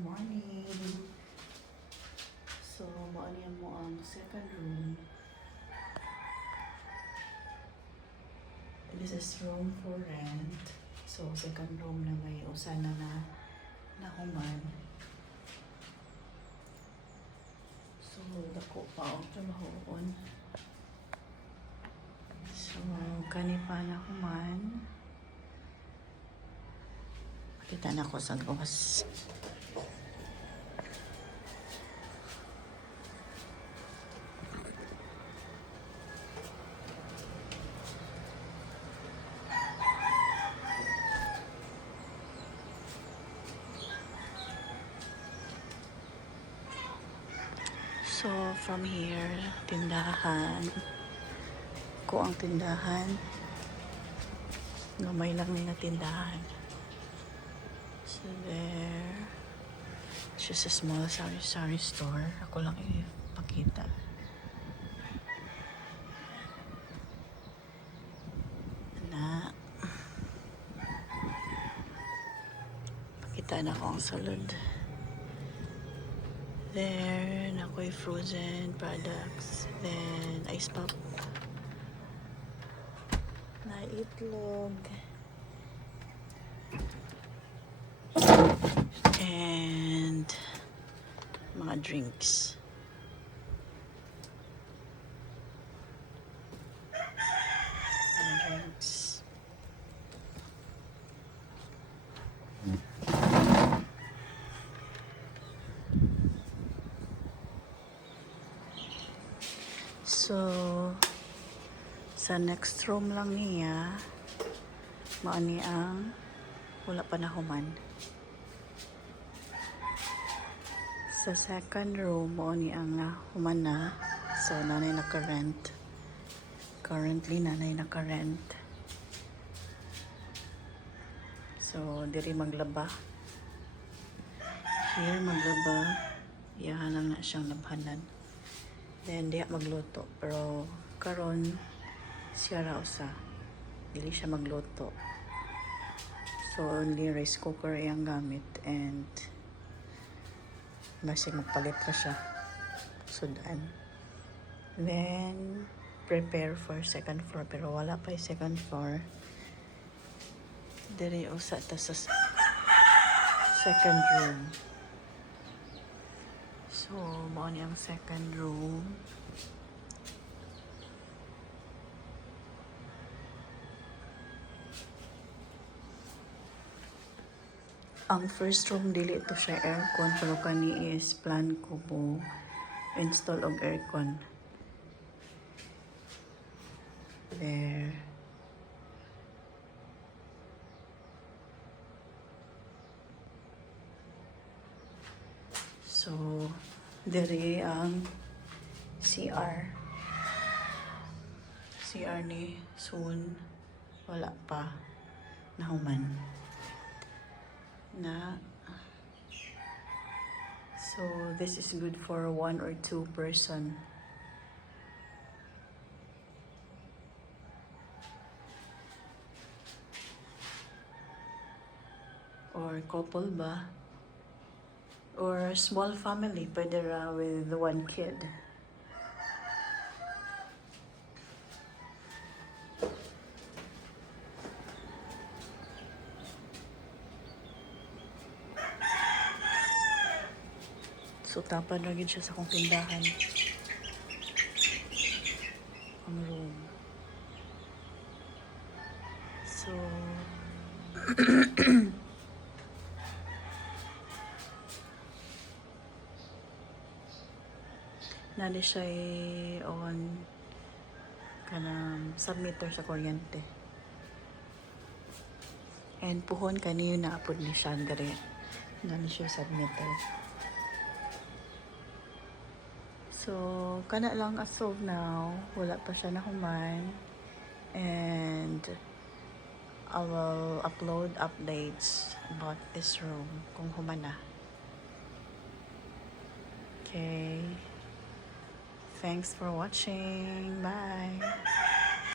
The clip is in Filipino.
morning. So, maaniyan mo ang second room. This is room for rent. So, second room na may usana na nahuman. So, dako pa ang trabahoon. So, kani pa nahuman. Kita na ko sa gawas. So, from here, tindahan. Ko ang tindahan. Gamay lang na tindahan. So, there. It's just a small sari-sari store. Ako lang ipakita. Na. Pakita na ko ang salud. There, nakoy frozen products. Then, ice pop. Na itlog. And mga drinks. So, sa next room lang niya, maani ang wala pa nahuman. Sa second room, maani ang nahuman na. So, nanay naka-rent. Currently, nanay naka-rent. So, diri maglaba. Here, maglaba. Iyahan lang na siyang labhanan. Then, diya magluto. Pero, karon siya raw sa. Dili siya magluto. So, only rice cooker yung gamit. And, masig magpalit ka siya. Sudan. Then, prepare for second floor. Pero, wala pa yung second floor. Diri usa ta sa second room. So, mao ni ang second room. Ang first room dili ito siya aircon, pero kani is plan ko mo install og aircon. There. So, diri ang CR. CR ni soon. Wala pa. Nahuman. Na. So, this is good for 1 or 2 person. Or couple ba? Or small family, pwede ra with 1 kid. So, tapan na siya sa kong tindahan. Ang room. So, nali siya on kanang submitter sa kuryente. And puhon kaniyo na apod ni siya dere. Nali siya submitter. So, kana lang as of now, wala pa siya nahuman. And I will upload updates about this room kung human na. Okay. Thanks for watching. Bye.